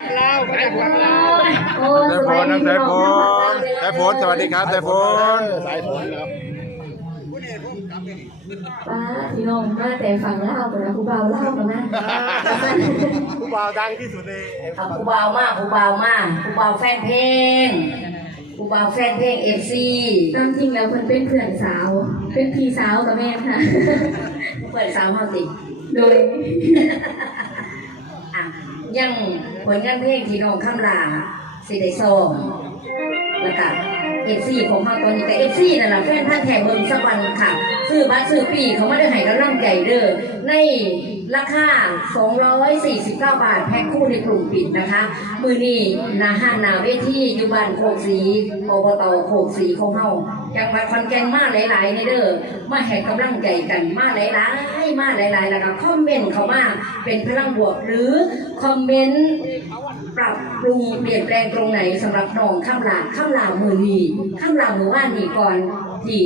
เราไปของเราโอ้สายฝนน้องสายฝนสายฝนสวัสดีครับสายฝนสายฝนครับป้าพี่น้องมาแต่ฝั่งเล่าวแต่กูเบาเล่าวกันนะผู้บ่าวดังที่สุดในเอาครูบาวมากครูบาวมากครูบาวแฟนเพลงครูบาวแฟนเพลงเอฟซีตามจริงแล้วเพิ่นเป็นเพื่อนสาว เป็นพี่สาวกับแม่ค่ะเปิดสาวเฮาติโดยอะ ยังผลงานเพลงที่น้องคำลาสิได้ซ้อม แล้วก็เอฟซีของเฮาตอนนี้แต่เอฟซีนั่นแหละแฟนพันแท้เบิ่งสักวันค่ะ ซื้อบัตรซื้อปีเขาไม่ได้ให้กำลังใจเด้อในราคา 249 บาท แพ็คคู่ในกลุ่มปิดนะคะ มือนี้นาห้านนาเวทีอยู่บ้านโคกสีอบตโคกสีของเฮาจังหวัดขอนแกนมาหลายๆในเด้อมาให้กำลังใจกันมาหลายๆมาหลายๆแล้วก็คอมเมนต์เขามาเป็นพลังบวกหรือคอมเมนต์ปรับปรุงเปลี่ยนแปลงตรงไหนสำหรับน้องข้ามหลาข้ามลามือนีข้ามลามือว่านนี่ก่อนที่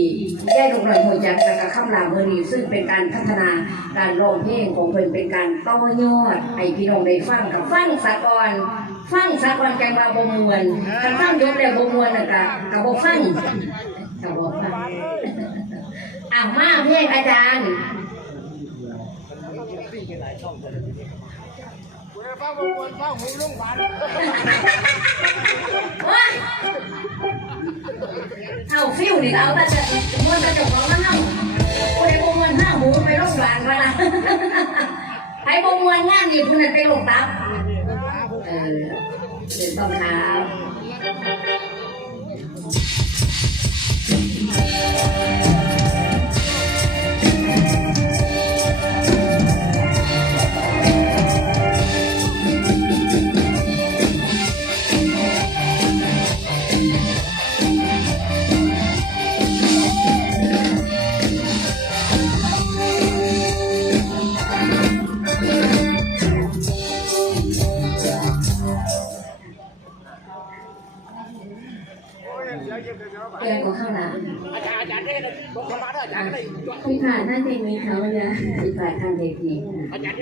แย่ลงหน่อยหัวจักแล้วก็ข้ามลามือนีซึ่งเป็นการพัฒนาการร้องเพลงของเพิ่นเป็นการต่อยอดให้พี่น้องได้ฟังกับฟังสะกอนฟังสะกอนแกงมาบ่มวนคันฟังยกแล้วบมวนน่ะก็ก็บ่ฟังก็บ่ฟังอะมาเพลงอาจารย์ฟ้าบนฟ้าหูลุงหวาน เอาฟิวนี่เอาแต่จะมันแต่เจะของมันเอาโอ้ยบงวนห้าหูไปโรงพยาบาลมาละไอ้บมวนงานนี่คุณน่ะไปโรงตับเออเดินต้องครับ แกงของข้างหน้าอาจารย์อาจารย์ได้เลยบอกมาได้อาจารย์ได้พี่ผ่านหน้าเพลงนี้เขาเลยนะที่ปลายทางเวที อาจารย์